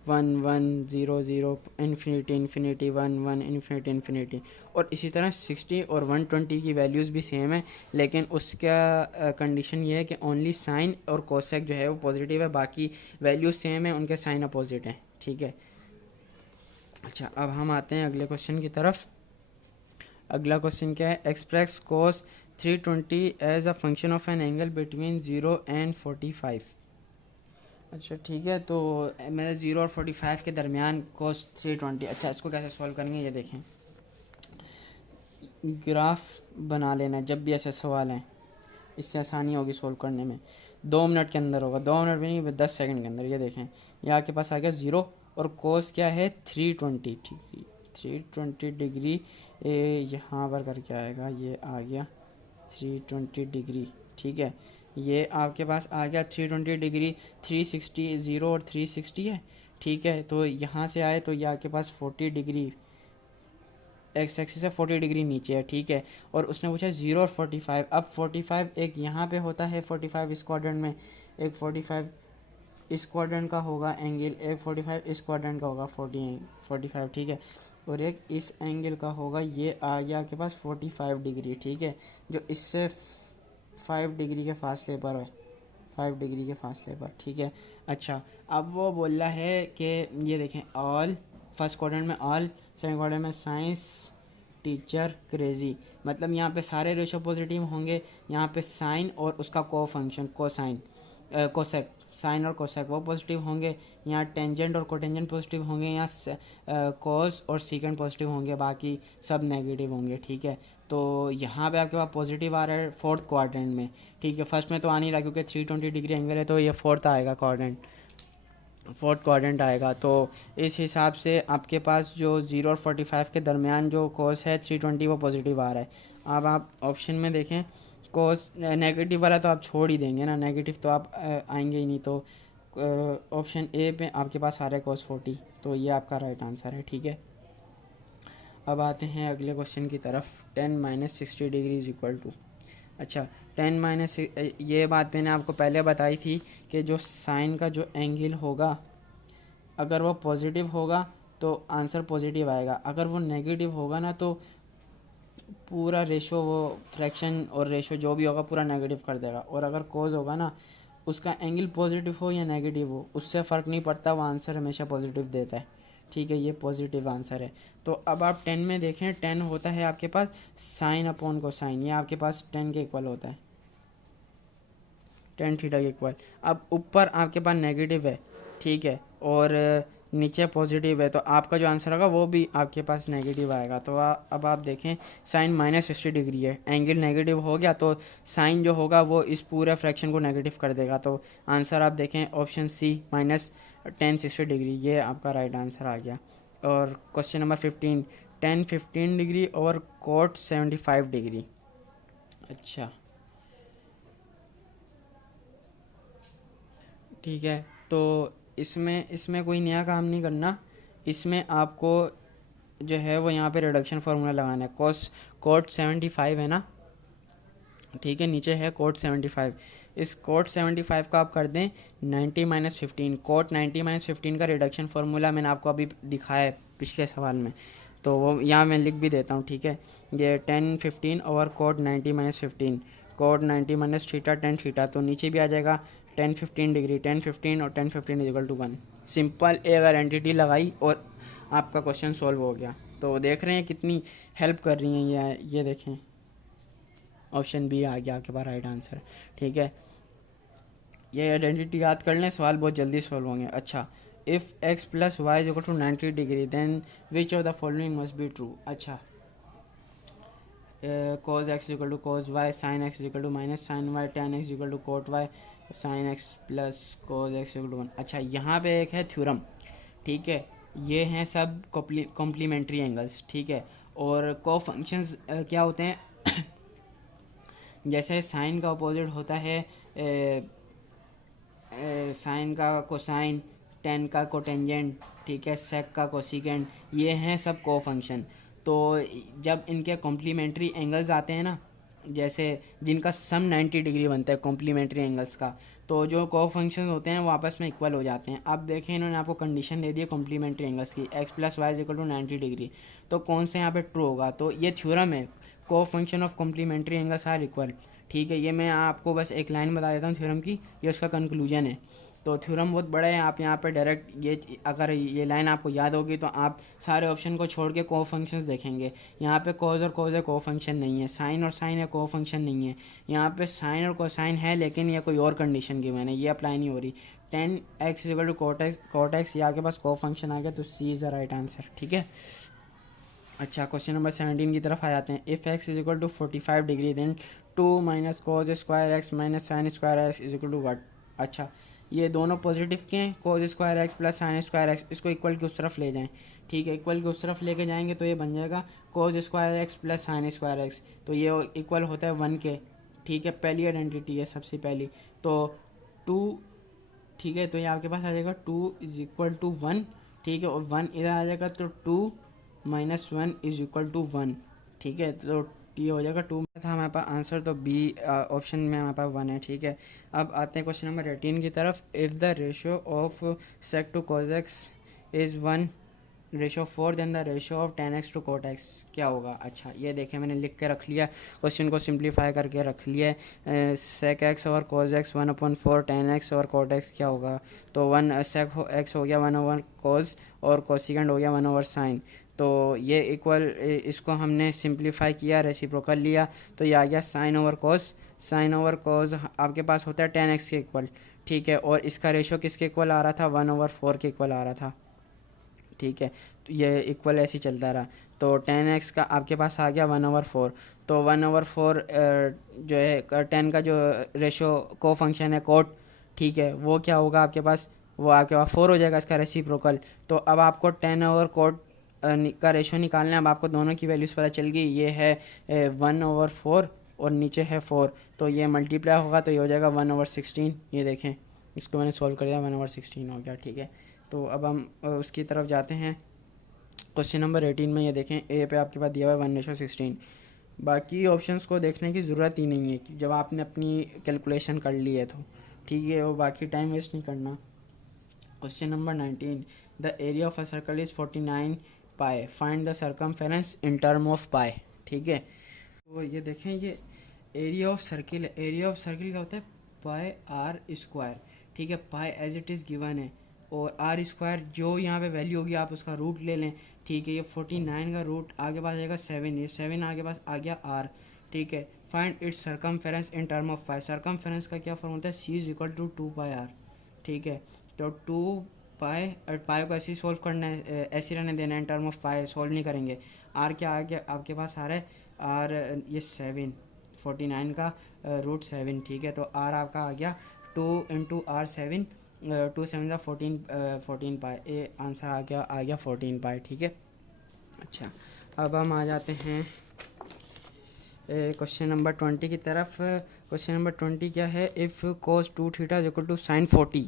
1 1 0 0 इन्फिनिटी इन्फिनिटी 1 1 इन्फिनिटी इन्फिनिटी। और इसी तरह 60 और 120 की वैल्यूज़ भी सेम है, लेकिन उसका कंडीशन ये है कि ओनली साइन और कोसेक जो है वो पॉजिटिव है, बाकी वैल्यूज सेम है, उनके साइन अपोजिट हैं, ठीक है। अच्छा अब हम आते हैं अगले क्वेश्चन की तरफ। अगला क्वेश्चन क्या है, express cos 320 as a function of an angle between 0 and 45। अच्छा ठीक है, तो मेरे 0 और 45 के दरमियान कोस 320। अच्छा इसको कैसे सॉल्व करेंगे ये देखें। ग्राफ बना लेना जब भी ऐसे सवाल हैं, इससे आसानी होगी सॉल्व करने में। 2 मिनट के अंदर होगा, 2 मिनट भी नहीं 10 सेकंड के अंदर। ये देखें ये आपके पास आ गया 0 और कोस क्या है 320, ठीक है 320 डिग्री यहाँ पर करके आएगा, ये आ गया 320 डिग्री, ठीक है। ये आपके पास आ गया 320 डिग्री, 360 0 और 360 है, ठीक है। तो यहाँ से आए तो ये आपके पास 40 डिग्री एक्स एक्सिस से 40 डिग्री नीचे है, ठीक है। और उसने पूछा 0 और 45। अब 45 एक यहाँ पे होता है 45 इस क्वाड्रेंट में, एक 45 इस क्वाड्रेंट का होगा एंगल, एक 45 इस क्वाड्रेंट का होगा 45, ठीक है। और एक इस एंगल का होगा, ये आ गया आपके पास 45 डिग्री, ठीक है, जो इससे 5 डिग्री के फासले पर है, 5 डिग्री के फासले पर, ठीक है। अच्छा, अब वो बोल रहा है कि ये देखें, ऑल फर्स्ट क्वाड्रेंट में ऑल, सेकंड क्वाड्रेंट में साइंस टीचर क्रेजी, मतलब यहाँ पे सारे रेशो पॉजिटिव होंगे। यहाँ पे साइन और उसका को फंक्शन कोसाइन कोसेक, साइन और कोसेक वो पॉजिटिव होंगे। यहाँ टेंजेंट और कोटेंजेंट पॉजिटिव होंगे। यहाँ कॉस और सीकेंड पॉजिटिव होंगे, बाकी सब नेगेटिव होंगे, ठीक है। तो यहाँ पे आपके पास पॉजिटिव आ रहा है फोर्थ क्वाड्रेंट में, ठीक है। फर्स्ट में तो आ नहीं रहा क्योंकि 320 डिग्री एंगल है, तो ये फोर्थ आएगा क्वाड्रेंट, फोर्थ क्वाड्रेंट आएगा। तो इस हिसाब से आपके पास जो 0 और 45 के दरमियान जो कोस है 320 वो पॉजिटिव आ रहा है। अब आप ऑप्शन में देखें, कोस नेगेटिव वाला तो आप छोड़ ही देंगे ना, नेगेटिव तो आप आएंगे ही नहीं। तो ऑप्शन ए पे आपके पास आ रहा है कोस 40, तो ये आपका राइट आंसर है, ठीक है। अब आते हैं अगले क्वेश्चन की तरफ। 10 minus 60 degree is equal to, अच्छा 10 माइनस, ये बात मैंने आपको पहले बताई थी कि जो साइन का जो एंगल होगा अगर वो पॉजिटिव होगा तो आंसर पॉजिटिव आएगा, अगर वो नेगेटिव होगा ना तो पूरा रेशो, वो फ्रैक्शन और रेशो जो भी होगा पूरा नेगेटिव कर देगा। और अगर कोज होगा ना, उसका एंगल पॉजिटिव हो या नेगेटिव हो उससे फ़र्क नहीं पड़ता, वो आंसर हमेशा पॉजिटिव देता है, ठीक है। ये पॉजिटिव आंसर है। तो अब आप 10 में देखें, 10 होता है आपके पास साइन अपॉन कोसाइन, ये आपके पास 10 के इक्वल होता है, 10 थीटा के इक्वल। अब ऊपर आपके पास नेगेटिव है, ठीक है, और नीचे पॉजिटिव है, तो आपका जो आंसर होगा वो भी आपके पास नेगेटिव आएगा। तो अब आप देखें, साइन माइनस 60 डिग्री है, एंगल नेगेटिव हो गया तो साइन जो होगा वो इस पूरे फ्रैक्शन को नेगेटिव कर देगा। तो आंसर आप देखें ऑप्शन सी माइनस 10 60 डिग्री, ये आपका राइट आंसर आ गया। और क्वेश्चन नंबर 15, 10 15 डिग्री और कोट 75 डिग्री। अच्छा, ठीक है। तो इसमें इसमें कोई नया काम नहीं करना, इसमें आपको जो है वो यहाँ पे रिडक्शन फार्मूला लगाना है। कोट 75 है ना, ठीक है, नीचे है कोट 75। इस कोट 75 का आप कर दें 90 माइनस 15। कोट 90 माइनस 15 का रिडक्शन फार्मूला मैंने आपको अभी दिखाया है पिछले सवाल में, तो वो यहाँ मैं लिख भी देता हूँ, ठीक है। ये 10 15 और cot 90 minus 15, cot 90 minus theta 10 theta, तो नीचे भी आ जाएगा 10 15 डिग्री, 10 15 और 10 15 इज इक्वल टू 1। सिंपल एक अगर एंटिटी लगाई और आपका क्वेश्चन सॉल्व हो गया। तो देख रहे हैं कितनी हेल्प कर रही हैं ये देखें, ऑप्शन बी आ गया आपके पास राइट आंसर, ठीक है। ये आइडेंटिटी याद कर लें, सवाल बहुत जल्दी सॉल्व होंगे। अच्छा, if x plus y is equal to 90 degree then which of the following must be true. अच्छा, cos x equal to cos y, sin x equal to minus sine y, tan x equal to cot y, sin x plus cos x equal to 1। अच्छा, यहाँ पे एक है theorem, ठीक है, ये हैं सब कॉम्प्लीमेंट्री एंगल्स, ठीक है। और को फंक्शंस क्या होते हैं जैसे साइन का अपोजिट होता है साइन का कोसाइन, टेन का कोटेंजेंट, ठीक है, सेक का कोसिकेंट, ये हैं सब को फंक्शन। तो जब इनके कॉम्प्लीमेंट्री एंगल्स आते हैं ना, जैसे जिनका सम 90 डिग्री बनता है कॉम्प्लीमेंट्री एंगल्स का, तो जो को फंक्शन होते हैं वो आपस में इक्वल हो जाते हैं। अब देखें, इन्होंने आपको कंडीशन दे दी है कॉम्प्लीमेंट्री एंगल्स की, x plus y is equal to 90 degree, तो कौन से यहाँ पे ट्रू होगा, तो ये थ्योरम है, cofunction of complementary angles are equal, ठीक है। ये मैं आपको बस एक लाइन बता देता हूँ थ्योरम की, ये उसका कंक्लूजन है। तो थ्योरम बहुत बड़ा है, आप यहाँ पे डायरेक्ट ये अगर ये लाइन आपको याद होगी तो आप सारे ऑप्शन को छोड़ के को फंक्शंस देखेंगे। यहाँ पे कोज और कोज है, को फंक्शन नहीं है, साइन और साइन है, को फंक्शन नहीं है। यहाँ पे साइन और कोसाइन है लेकिन ये कोई और कंडीशन की मैंने ये अप्लाई नहीं हो रही। 10x equal to cot x, ये आपके पास को फंक्शन आ गया, तो सी इज़ द राइट आंसर, ठीक है। अच्छा, क्वेश्चन नंबर 17 की तरफ आ जाते हैं। If x is equal to 45 degree then 2 minus cos square x minus sine square x is equal to what. अच्छा, ये दोनों पॉजिटिव के हैं, cos square x plus sine square x, इसको इक्वल की उस तरफ ले जाएं, ठीक है। इक्वल की उस तरफ लेके जाएंगे तो ये बन जाएगा कोज square x plus sine square x, तो ये इक्वल होता है 1 के, ठीक है। पहली आइडेंटिटी है सबसे पहली, तो 2, ठीक है, तो ये आपके पास आ जाएगा 2 इज इक्वल टू 1, ठीक है, और 1 इधर आ जाएगा तो 2 -1 इज इक्वल टू 1, ठीक है। तो ये हो जाएगा 2 था हमारे पास आंसर, तो बी ऑप्शन में हमारे पास 1 है, ठीक है। अब आते हैं क्वेश्चन नंबर 18 की तरफ। If the ratio of sec to cos x is 1:4 then the ratio of tan x to cot x क्या होगा। अच्छा ये देखें मैंने लिख के रख लिया, क्वेश्चन को सिंप्लीफाई करके रख लिया है। सेक एक्स और कॉज एक्स 1/4 tan x और cot x क्या होगा। तो 1 सेक एक्स हो गया 1/cos और कोसिकेंड हो गया 1/sin। तो ये इक्वल, इसको हमने सिंप्लीफाई किया, रेसिप्रोकल लिया, तो ये आ गया sin/cos। sin/cos आपके पास होता है tan x के इक्वल, ठीक है। और इसका रेशो किसके इक्वल आ रहा था, 1/4 के इक्वल आ रहा था, ठीक है। तो ये इक्वल ऐसे ही चलता रहा। तो tan x का आपके पास आ गया 1/4। तो 1/4 जो है tan का जो रेशो को फंक्शन है कोट, ठीक है, वो क्या होगा आपके पास, वो आपके पास 4 हो जाएगा इसका रेसिप्रोकल। तो अब आपको tan और कोट का रेशो निकालना है। अब आपको दोनों की वैल्यूज़ पता चल गई, ये है 1/4 और नीचे है 4, तो ये मल्टीप्लाई होगा तो ये हो जाएगा 1/16। ये देखें इसको मैंने सॉल्व कर दिया, 1/16 हो गया, ठीक है। तो अब हम उसकी तरफ जाते हैं क्वेश्चन नंबर 18 में। ये देखें ए पे आपके पास दिया हुआ है 1/16। बाकी ऑप्शंस को देखने की ज़रूरत ही नहीं है कि जब आपने अपनी कैलकुलेशन कर ली है तो, ठीक है, वो बाकी टाइम वेस्ट नहीं करना। Question number 19, the area of a circle is 49 pi, find the circumference in term of pi, ठीक है। तो ये देखें ये एरिया ऑफ सर्किल है। एरिया ऑफ सर्किल क्या होता है, पाई आर स्क्वायर, ठीक है। Pi as it is given है और आर स्क्वायर जो यहाँ पे वैल्यू होगी आप उसका रूट ले लें, ठीक है। ये 49 का रूट आगे पास आएगा 7, ये 7 आगे पास आ गया आर, ठीक है। Find its circumference in term of pi. Circumference का क्या फॉर्म होता है, सी इज इक्वल टू 2πr, ठीक है। तो 2π पाई को ऐसे ही सोल्व करना है, ऐसे रहने देना है, इन टर्म ऑफ पाई सोल्व नहीं करेंगे। आर क्या आ गया आपके पास आ रहा है, आर ये 7, 49 का रूट 7, ठीक है। तो आर आपका आ गया 2 इंटू आर 7, 2 7 का 14 पाई, ए आंसर आ गया 14 पाई, ठीक है। अच्छा अब हम आ जाते हैं क्वेश्चन नंबर 20 की तरफ। क्वेश्चन नंबर 20 क्या है, if cos 2 theta is equal to sin 40,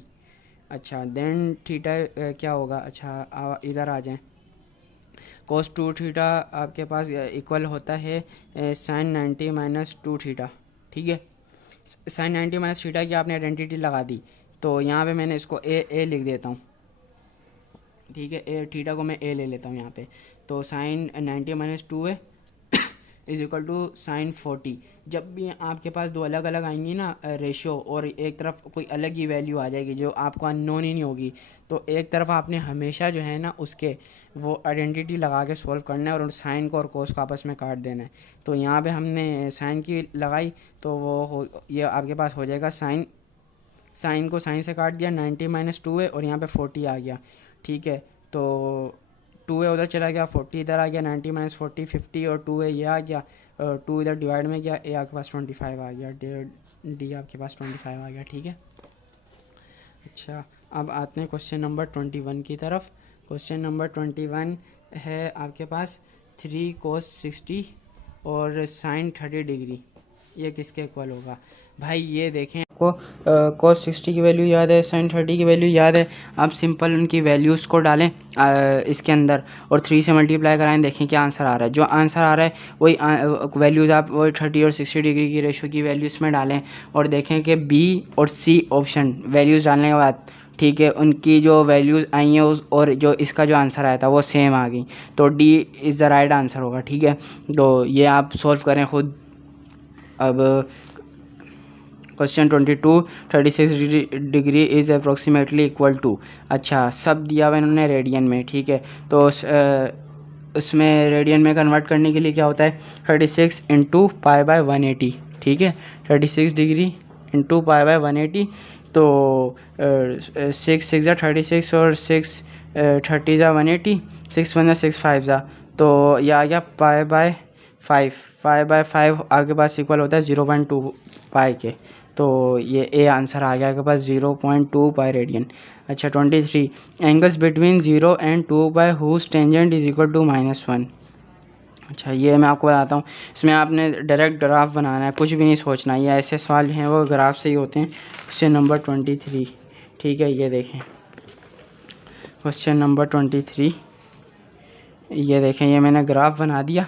अच्छा देन थीटा क्या होगा। अच्छा इधर आ जाएं, cos 2 थीटा आपके पास इक्वल होता है sin 90 माइनस 2 थीटा, ठीक है। sin 90 माइनस थीटा की आपने आइडेंटिटी लगा दी, तो यहाँ पे मैंने इसको ए लिख देता हूँ, ठीक है। ए थीटा को मैं ए ले लेता हूँ यहाँ पे। तो sin 90 माइनस 2 है इज इक्वल टू sin 40। जब भी आपके पास दो अलग अलग आएंगी ना रेशियो, और एक तरफ कोई अलग ही वैल्यू आ जाएगी जो आपको अननोन ही नहीं होगी, तो एक तरफ आपने हमेशा जो है ना उसके वो आइडेंटिटी लगा के सॉल्व करना है और साइन को और कोस को आपस में काट देना है। तो यहाँ पे हमने साइन की लगाई, तो ये आपके पास हो जाएगा साइन को साइन से काट दिया, 90 माइनस 2 है और यहाँ पे 40 आ गया, ठीक है। तो 2 है उधर चला गया, 40 इधर आ गया, 90 माइनस 40 50 और 2 है ये आ गया, 2 इधर डिवाइड में गया, ए आपके पास 25 आ गया, डी आपके पास 25 आ गया, ठीक है। अच्छा अब आते हैं क्वेश्चन नंबर 21 की तरफ। क्वेश्चन नंबर 21 है आपके पास 3 cos 60 और sin 30 डिग्री, ये किसके इक्वल होगा। भाई ये देखें आपको cos 60 की वैल्यू याद है, sin 30 की वैल्यू याद है, आप सिंपल उनकी वैल्यूज़ को डालें इसके अंदर और 3 से मल्टीप्लाई कराएं, देखें क्या आंसर आ रहा है। जो आंसर आ रहा है वही वैल्यूज़ आप वही 30 और 60 डिग्री की रेशो की वैल्यूज़ में डालें और देखें कि बी और सी ऑप्शन वैल्यूज़ डालने के बाद, ठीक है, उनकी जो वैल्यूज़ आई हैं और जो इसका जो आंसर आया था वो सेम आ गई, तो D is the right answer होगा, ठीक है। तो ये आप सॉल्व करें खुद। अब question 22, 36 degree is approximately equal to, अच्छा सब दिया हुआ इन्होंने रेडियन में, ठीक है। तो उसमें रेडियन में कन्वर्ट करने के लिए क्या होता है, 36 इंटू पाई बाय 180, ठीक है। 36 डिग्री इंटू पाई बाय 180, तो 6 6 36 और 6 30 ज़ा 180, 6 1 6 5 ज़ा, तो यह आ गया पाई बाय 5, पाई बाय 5 आपके पास इक्वल होता है 0.2 पाई के, तो ये ए आंसर आ गया आपके पास 0.2 पाई रेडियन। अच्छा 23, angles between 0 and 2 pi whose tangent is equal to -1, अच्छा ये मैं आपको बताता हूँ, इसमें आपने डायरेक्ट ग्राफ बनाना है, कुछ भी नहीं सोचना, ये ऐसे सवाल हैं वो ग्राफ से ही होते हैं। क्वेश्चन नंबर 23, ठीक है, ये देखें क्वेश्चन नंबर 23, ये देखें, ये मैंने ग्राफ बना दिया,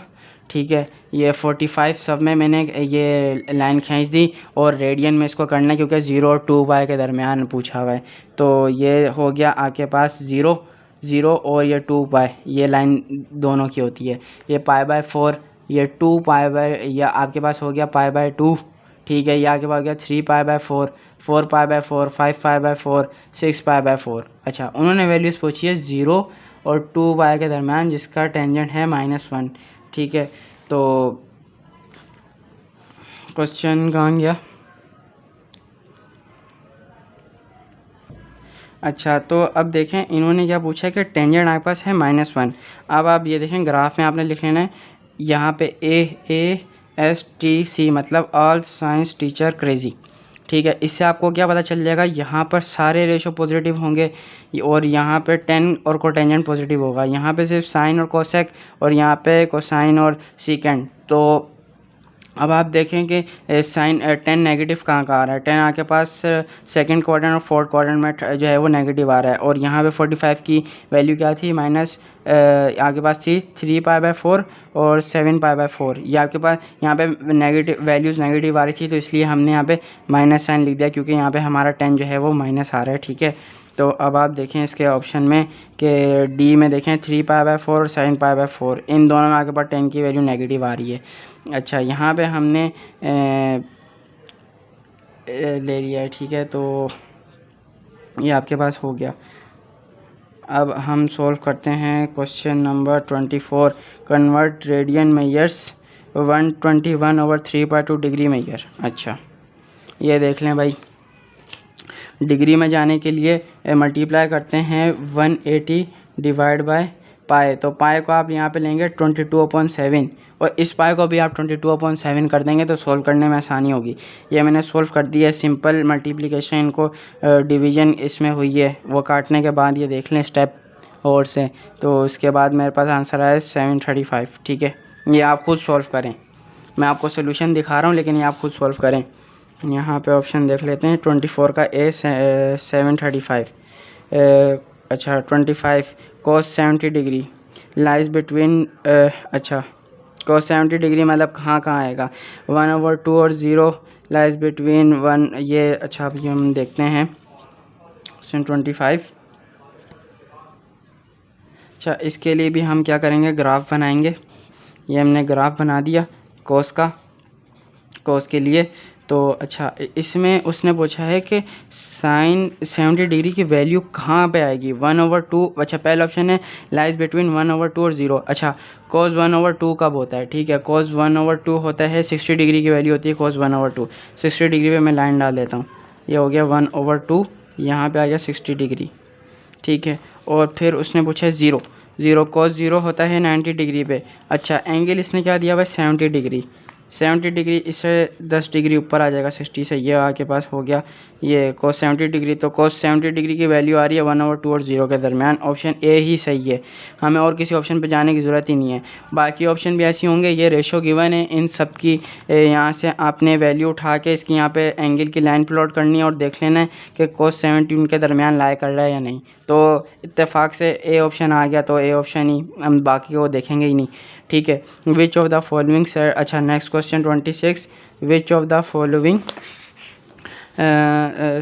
ठीक है। ये 45 सब में मैंने ये लाइन खींच दी और रेडियन में इसको करना है क्योंकि 0 और 2 पाई के दरमियान पूछा हुआ है। तो ये हो गया आपके पास 0 0 और ये 2 पाई, ये लाइन दोनों की होती है। ये π/4, ये 2 पाई, या आपके पास हो गया π/2, ठीक है। ये आपके पास हो गया 3 π/4, 4 π/4, 5 π/4, 6 π/4। अच्छा, उन्होंने वैल्यूज़ पूछी है 0 और 2 पाई के दरमियान जिसका टेंजेंट है -1, ठीक है। तो क्वेश्चन कहाँ गया? अच्छा, तो अब देखें इन्होंने क्या पूछा है कि टेंजेंट आपके पास है -1। अब आप ये देखें ग्राफ में आपने लिख लेना है यहाँ पे ASTC मतलब ऑल साइंस टीचर क्रेजी, ठीक है। इससे आपको क्या पता चल जाएगा, यहाँ पर सारे रेशो पॉजिटिव होंगे और यहाँ पे टेन और कोटेंजेंट पॉजिटिव होगा। यहाँ पे सिर्फ साइन और कोसेक और यहाँ पे कोसाइन और सीकेंड। तो अब आप देखें कि साइन 10 नेगेटिव कहाँ का आ रहा है। 10 आपके पास सेकंड क्वाड्रेंट और फोर्थ क्वाड्रेंट में जो है वो नेगेटिव आ रहा है। और यहाँ पे 45 की वैल्यू क्या थी, माइनस आपके पास थी 3 π/4 और 7 π/4। ये आपके पास यहाँ पे नेगेटिव वैल्यूज़ नेगेटिव आ रही थी, तो इसलिए हमने यहाँ पे माइनस साइन लिख दिया क्योंकि यहाँ पे हमारा 10 जो है वो माइनस आ रहा है, ठीक है। तो अब आप देखें इसके ऑप्शन में कि डी में देखें 3 π/4 और 7 π/4, इन दोनों में आपके पास 10 की वैल्यू नेगेटिव आ रही है। अच्छा, यहाँ पे हमने ले लिया है, ठीक है। तो ये आपके पास हो गया। अब हम सॉल्व करते हैं question number 24। Convert radian measures 121/3 to degree measure. अच्छा, ये देख लें भाई, डिग्री में जाने के लिए मल्टीप्लाई करते हैं 180 डिवाइड बाय पाई। तो पाई को आप यहाँ पे लेंगे 22/7 और इस पाई को भी आप 22/7 कर देंगे तो सोल्व करने में आसानी होगी। ये मैंने सोल्व कर दिया है, सिंपल मल्टीप्लिकेशन, इनको डिवीजन इसमें हुई है। वो काटने के बाद ये देख लें स्टेप और से, तो उसके बाद मेरे पास आंसर आया 735, ठीक है। ये आप खुद सॉल्व करें, मैं आपको सोल्यूशन दिखा रहा हूँ लेकिन ये आप खुद सॉल्व करें। यहाँ पे ऑप्शन देख लेते हैं 24 का ए 735। अच्छा, 25 cos 70 डिग्री लाइज बिटवीन, अच्छा cos 70 डिग्री मतलब कहाँ आएगा, 1/2 और 0 लाइज बिटवीन 1, ये अच्छा अभी हम देखते हैं क्वेश्चन 25। अच्छा, इसके लिए भी हम क्या करेंगे, ग्राफ बनाएंगे। ये हमने ग्राफ बना दिया cos के लिए। तो अच्छा, इसमें उसने पूछा है कि साइन 70 डिग्री की वैल्यू कहाँ पे आएगी, 1/2। अच्छा, पहला ऑप्शन है लाइज बिटवीन 1/2 और 0। अच्छा, cos 1/2 कब होता है, ठीक है, cos 1/2 होता है 60 डिग्री की वैल्यू होती है cos 1/2। 60 डिग्री पे मैं लाइन डाल देता हूँ, ये हो गया 1/2, यहाँ पे आ गया 60 डिग्री, ठीक है। और फिर उसने पूछा है 0 cos 0 होता है 90 डिग्री पे। अच्छा, एंगल इसने क्या दिया हुआ है 70 डिग्री। 70 डिग्री इससे 10 डिग्री ऊपर आ जाएगा 60 से, ये आपके पास हो गया ये cos 70 डिग्री। तो cos 70 डिग्री की वैल्यू आ रही है 1/2 और 0 के दरमियान। ऑप्शन ए ही सही है, हमें और किसी ऑप्शन पे जाने की ज़रूरत ही नहीं है। बाकी ऑप्शन भी ऐसे होंगे, ये रेशो गिवन है, इन सब की यहाँ से आपने वैल्यू उठा के इसकी यहाँ पे एंगल की लाइन प्लॉट करनी है और देख लेना है कि cos 70 उनके दरमियान लाई कर रहा है या नहीं। तो इत्तेफाक से ए ऑप्शन आ गया, तो ए ऑप्शन ही, हम बाकी को देखेंगे ही नहीं, ठीक है। Which of the following set, अच्छा next question 26, which of the following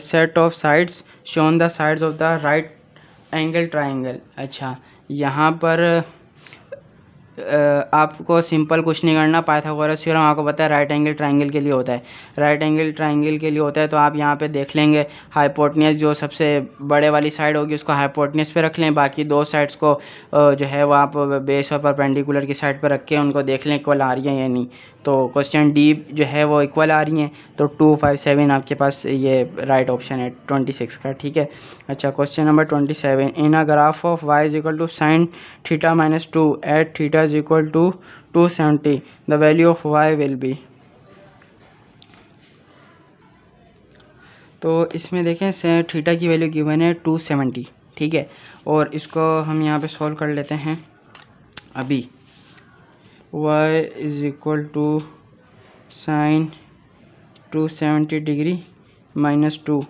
set of sides shown the sides of the right angle triangle. अच्छा, यहाँ पर आपको सिंपल कुछ नहीं करना, पाइथागोरस थ्योरम आपको पता है राइट एंगल ट्राइंगल के लिए होता है, राइट एंगल ट्राइंगल के लिए होता है। तो आप यहाँ पे देख लेंगे हाइपोटेन्यूस जो सबसे बड़े वाली साइड होगी उसको हाइपोटेन्यूस पे रख लें, बाकी दो साइड्स को जो है वो आप बेस और परपेंडिकुलर की साइड पर रख के उनको देख लें इक्वल आ रही हैं या नहीं। तो क्वेश्चन डी जो है वो इक्वल आ रही हैं, तो 2, 5, 7 आपके पास ये राइट ऑप्शन है 26 का, ठीक है। अच्छा, question number 27, in a graph of y is equal to sine theta -2 at theta is equal to 270 the value of y will be. तो इसमें देखें थीटा की वैल्यू गिवन है 270, ठीक है। और इसको हम यहाँ पे सॉल्व कर लेते हैं अभी। y is equal to sine 270 degree -2,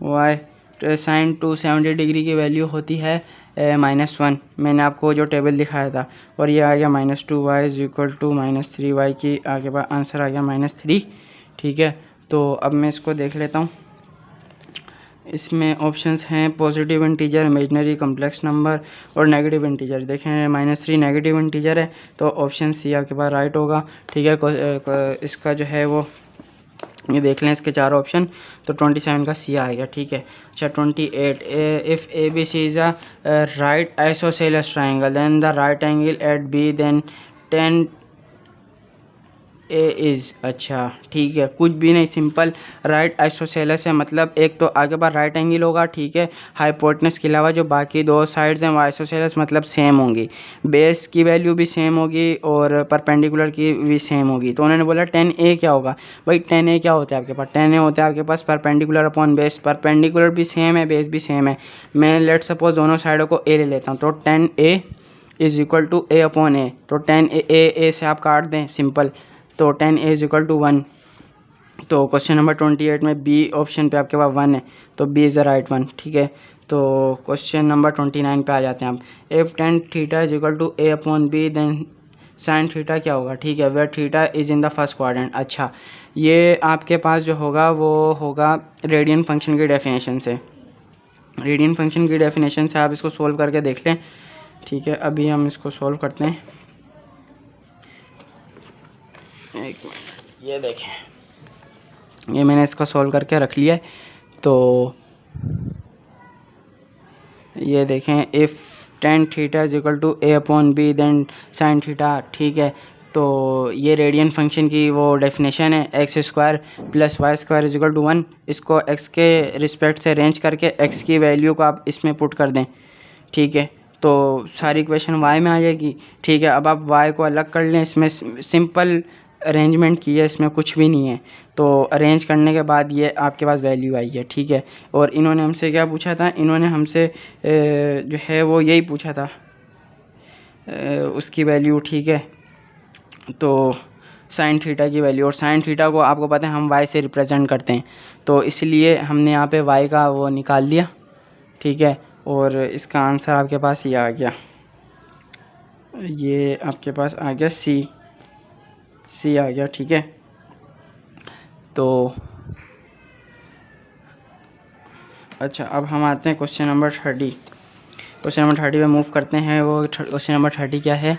y sine 270 degree की वैल्यू होती है -1 मैंने आपको जो टेबल दिखाया था, और ये आ गया -2y is equal to -3y की आगे बाद आंसर आ गया -3। ठीक है, तो अब मैं इसको देख लेता हूँ। इसमें ऑप्शंस हैं positive integer, imaginary, complex number और नेगेटिव इंटीजर। देखें -3 नेगेटिव इंटीजर है, तो ऑप्शन सी आपके पास राइट होगा। ठीक है, इसका जो है वो ये देख लें, इसके चार ऑप्शन, तो 27 का सी आएगा। ठीक है, अच्छा 28, if A B C is a right isosceles triangle then the right angle at B then 10 A is. अच्छा ठीक है, कुछ भी नहीं, सिंपल राइट आइसोसेलेस है, मतलब एक तो आगे बार राइट एंगल होगा। ठीक है, हाइपोटेनस के अलावा जो बाकी दो साइड्स हैं वो आइसोसेलेस मतलब सेम होंगी, बेस की वैल्यू भी सेम होगी और परपेंडिकुलर की भी सेम होगी। तो उन्होंने बोला 10a क्या होगा। भाई 10a क्या होता है आपके पास, 10a होता है आपके पास परपेंडिकुलर अपॉन बेस, परपेंडिकुलर भी सेम है, बेस भी सेम है। मैं लेट सपोज दोनों साइडों को a ले लेता हूँ, तो 10a is equal to a upon a, तो 10a से आप काट दें सिंपल, तो 10a इज इक्वल टू 1। तो क्वेश्चन नंबर 28 में बी ऑप्शन पे आपके पास 1 है, तो B is the right one. ठीक है, तो क्वेश्चन नंबर 29 पे आ जाते हैं हम। If tan theta is equal to a upon B then sine theta क्या होगा। ठीक है, where theta is in the first quadrant. अच्छा, ये आपके पास जो होगा वो होगा रेडियन फंक्शन की डेफिनेशन से, रेडियन फंक्शन की डेफिनेशन से आप इसको सोल्व करके देख लें। ठीक है, अभी हम इसको सोल्व करते हैं। एक मिनट, ये देखें, ये मैंने इसको सॉल्व करके रख लिया है। तो ये देखें, if tan theta is equal to a upon B then sine theta. ठीक है, तो ये रेडियन फंक्शन की वो डेफिनेशन है, X square plus Y square is equal to 1। इसको x के रिस्पेक्ट से अरेंज करके x की वैल्यू को आप इसमें पुट कर दें। ठीक है, तो सारी इक्वेशन y में आ जाएगी। ठीक है, अब आप y को अलग कर लें, इसमें सिंपल अरेंजमेंट की है, इसमें कुछ भी नहीं है। तो अरेंज करने के बाद ये आपके पास वैल्यू आई है। ठीक है, और इन्होंने हमसे क्या पूछा था, इन्होंने हमसे जो है वो यही पूछा था, उसकी वैल्यू। ठीक है, तो साइन थीटा की वैल्यू, और साइन थीटा को आपको पता है हम y से रिप्रेजेंट करते हैं, तो इसलिए हमने यहाँ पे y का वो निकाल लिया। ठीक है, और इसका आंसर आपके पास ये आ गया, ये आपके पास आ गया सी आ गया। ठीक है, तो अच्छा अब हम आते हैं क्वेश्चन नंबर 30। क्वेश्चन नंबर 30 पे मूव करते हैं। वो क्वेश्चन नंबर 30 क्या है,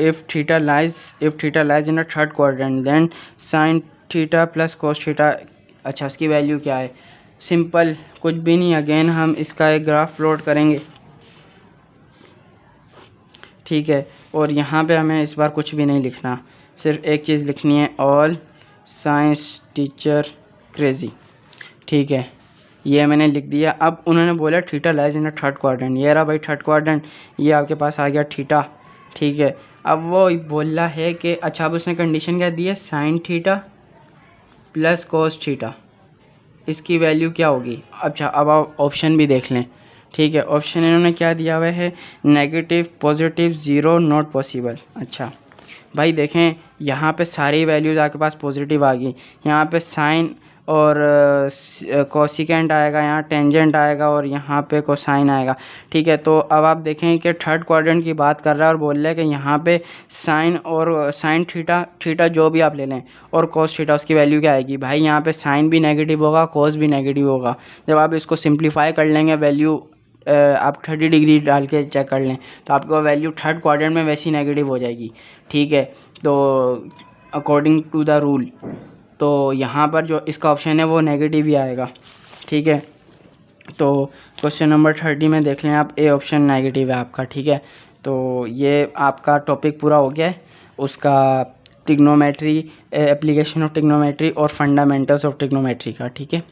if theta lies in the third quadrant then sine theta plus cos theta. अच्छा, उसकी वैल्यू क्या है, सिंपल कुछ भी नहीं, अगेन हम इसका एक ग्राफ प्लॉट करेंगे। ठीक है, और यहाँ पे हमें इस बार कुछ भी नहीं लिखना, सिर्फ एक चीज़ लिखनी है, ऑल साइंस टीचर क्रेज़ी। ठीक है, ये मैंने लिख दिया। अब उन्होंने बोला theta lies in the third quadrant, ये रहा भाई थर्ड क्वाड्रेंट, ये आपके पास आ गया थीटा। ठीक है, अब वो बोला है कि अच्छा, अब उसने कंडीशन क्या दी है, sign theta plus cos theta, इसकी वैल्यू क्या होगी। अच्छा, अब आप ऑप्शन भी देख लें। ठीक है, ऑप्शन इन्होंने क्या दिया हुआ है, negative, positive, zero, not possible. अच्छा भाई देखें, यहाँ पे सारी वैल्यूज़ आपके पास पॉजिटिव आ गई, यहाँ पे साइन और कोसिकेंट आएगा, यहाँ टेंजेंट आएगा और यहाँ पे कोसाइन आएगा। ठीक है, तो अब आप देखें कि थर्ड क्वाड्रेंट की बात कर रहा है और बोल रहा है कि यहाँ पे साइन और साइन थीटा जो भी आप ले लें और कोस थीटा, उसकी वैल्यू क्या आएगी। भाई यहाँ पे साइन भी नेगेटिव होगा, कोस भी नेगेटिव होगा। जब आप इसको सिंप्लीफाई कर लेंगे, वैल्यू आप 30 डिग्री डाल के चेक कर लें, तो आपको वैल्यू थर्ड क्वाड्रेंट में वैसी नेगेटिव हो जाएगी। ठीक है, तो अकॉर्डिंग टू द रूल, तो यहाँ पर जो इसका ऑप्शन है वो नेगेटिव ही आएगा। ठीक है, तो क्वेश्चन नंबर 30 में देख लें आप, ए ऑप्शन नेगेटिव है आपका। ठीक है, तो ये आपका टॉपिक पूरा हो गया है, उसका ट्रिग्नोमेट्री, एप्लीकेशन ऑफ ट्रिग्नोमेट्री और फंडामेंटल्स ऑफ ट्रिग्नोमेट्री का। ठीक है।